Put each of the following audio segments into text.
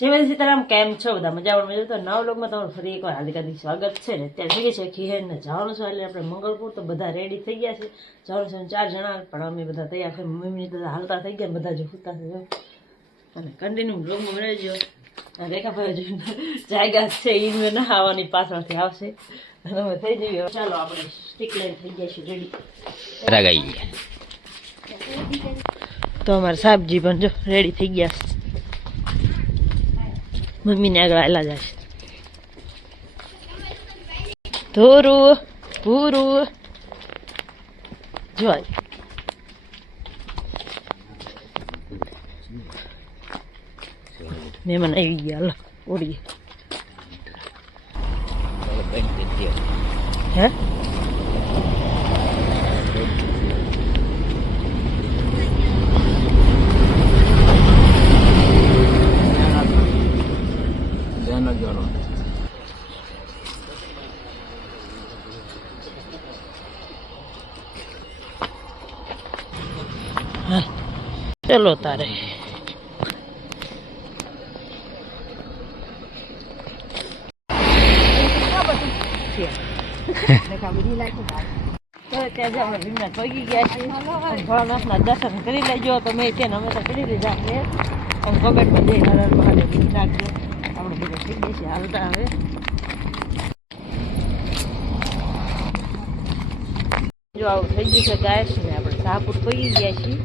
જય સીતારામ, કેમ છો બધા? મજામાં મજા. તો નવા વ્લોગમાં તમારું ફરી એકવાર હાર્દિક સ્વાગત છે ને. અત્યારે થઈ ગઈ છે ખીહેરને જવાનું છે એટલે આપણે મંગળપુર તો બધા રેડી થઈ ગયા છે. જવાનું છે 4 જણા, પણ અમે બધા તૈયાર છે. મમ્મી બધા હાલતા થઈ ગયા, બધા જો સુતા છે અને કન્ટિન્યુ વ્લોગમાં રહેજો. રેખાભાઈ જાયગા છે એ મેં ના આવવાની પાછળથી આવશે અને અમે થઈ જઈએ. ચાલો આપણે સ્ટીક લાઈન થઈ ગયા છે રેડી. તો અમારા સાહેબજી પણ જો રેડી થઈ ગયા છે. મમ્મીને આગળ આવેલા જાય છે. ધોરું પૂરું જોઈ મહેમાન આવી ગયા. ઓડીએ હે ચલો તારે દર્શન કરી લેજો તમે ત્યાં અમે તો કરી લીધા છે. અને કમેન્ટમાં જઈ હર હર મહાદેવ રાખજો. આપણે બધા થઈ જશે હાલતા. હવે જો આવું થઈ ગયું છે ગાય ને આપણે શાહપુર પગી ગયા છીએ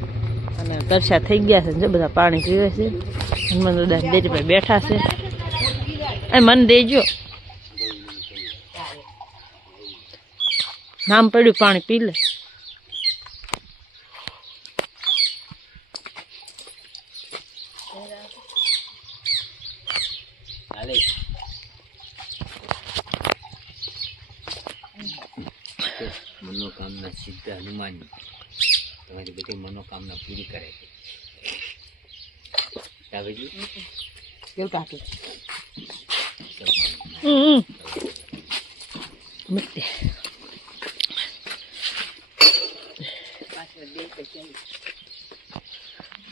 અને દર્શા થઈ ગયા છે. જો બધા પાણી પીવે છે. હનુમાન દાદા ડેરી પર બેઠા છે. મને દેજો નામ પડ્યું, પાણી પી લે. મનોકામના સિદ્ધ હનુમાન તમારી બધી મનોકામના પૂરી કરે છે.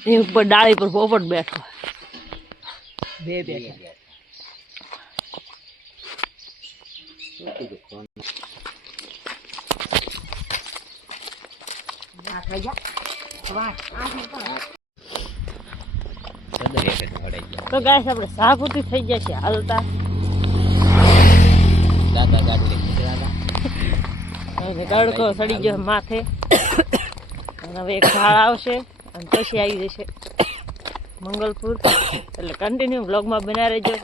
એ ઉપર ડાળી પર પોપટ બેઠો, બે બેઠા. તો ગાઈસ આપણે શાહપુરથી થઈ ગયા છે હાલતા. તડકો સડી ગયો માથે અને હવે એક ઝાડ આવશે અને પછી આવી જશે મંગલપુર. એટલે કન્ટિન્યુ બ્લોગમાં બના રહેજો.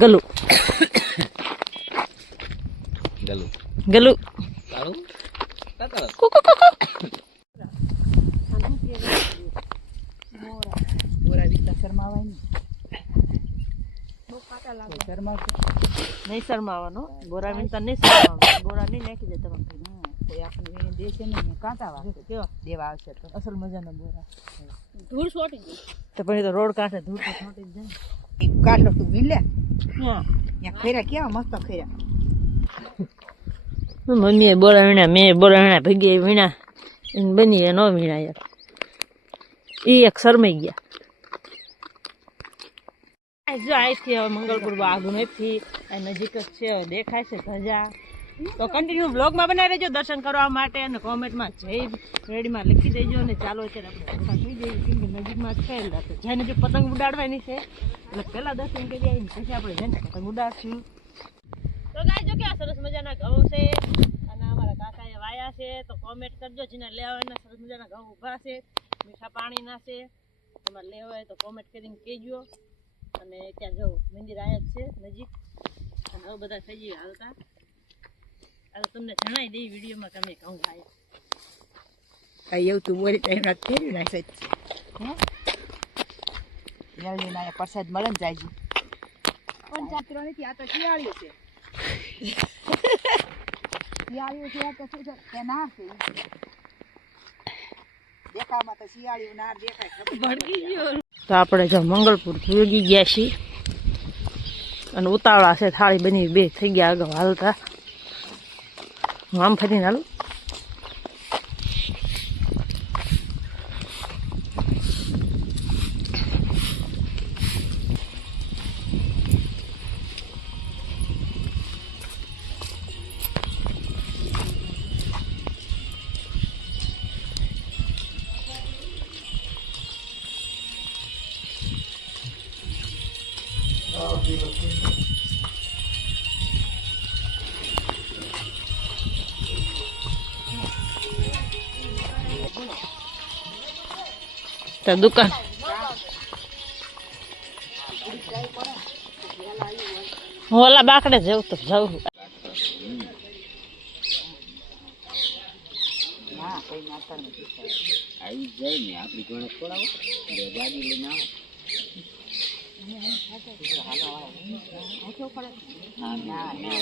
ગલું ગલું ગલું નહીં શરમાવાનો. બોરા વીણતા નહીં શરમાવાનો. બોરા નહીં નાખી દે તમે. કોઈ આપણે દેશે નહીં, કાંટા વાગે કેવા દેવા આવશે તો અસલ મજાના બોરા. ધૂળ છોટી ગઈ તો પછી તો રોડ કાંઠે ધૂળ તો છોટી જ જાય. કાઢલો તું વીણ લે. હા ખૈરા કેવા મસ્ત ખૈરા. મમ્મીએ બોરા વીણા, મેં બોરા વીણા, ભેગી વીણા. એને બની ન વીણા યાર. એ એક શરમાઈ ગયા. જો અહીંથી હવે મંગલપુર આગળ નથી, નજીક જ છે. દેખાય છે ધજા. તો કન્ટિન્યુ બ્લોગમાં બનાવી રહેજો દર્શન કરવા માટે. અને કોમેન્ટમાં જય રેડીમાં લખી દેજો. અને ચાલો અત્યારે આપણે થઈ જઈએ કેમ કે નજીકમાં છે. જેને જો પતંગ ઉડાડવાની છે એટલે પહેલાં દર્શન કરી આવીને પછી આપણે જઈને પતંગ ઉડાડશું. તો ગાય જો કે આ સરસ મજાના ઘઉં છે અને અમારા કાકાએ વાયા છે. તો કોમેન્ટ કરજો જેને લેવાના. સરસ મજાના ઘઉં ઊભા છે, મીઠા પાણીના છે. તમારે લેવા હોય તો કોમેન્ટ કરીને કહેજો. અને ત્યાં જો મંદિર આયા જ છે નજીક. અને હવે બધા થઈ જઈએ હાલતા. હવે તમને જણાવી દઈ વિડીયોમાં તમે ઘઉં આયા. કઈ એવું તું બોલી ટાઈમ રાત ફેરવી નાખે છે. મેળવી ના પ્રસાદ મળે ને જાય. પણ ચાત્રો નથી, આ તો શિયાળીઓ છે. શિયાળીઓ છે તો શું છે કે ના છે. દેખામાં તો શિયાળીઓ નાર દેખાય. ભડકી ગયો. તો આપણે જો મંગલપુર ભૂગી ગયા છીએ અને ઉતાવળા છે. થાળી બની બે થઈ ગયા આગળ હાલતા. હું આમ ફરીને હાલું. તો દુકાન હું ઓલા બાકડે જવું તો જવું. ના કઈ નાતા નથી આવી જાય ને આપણી જોડે થોડાવો બે ગાડી લઈને આવો. હા ના ના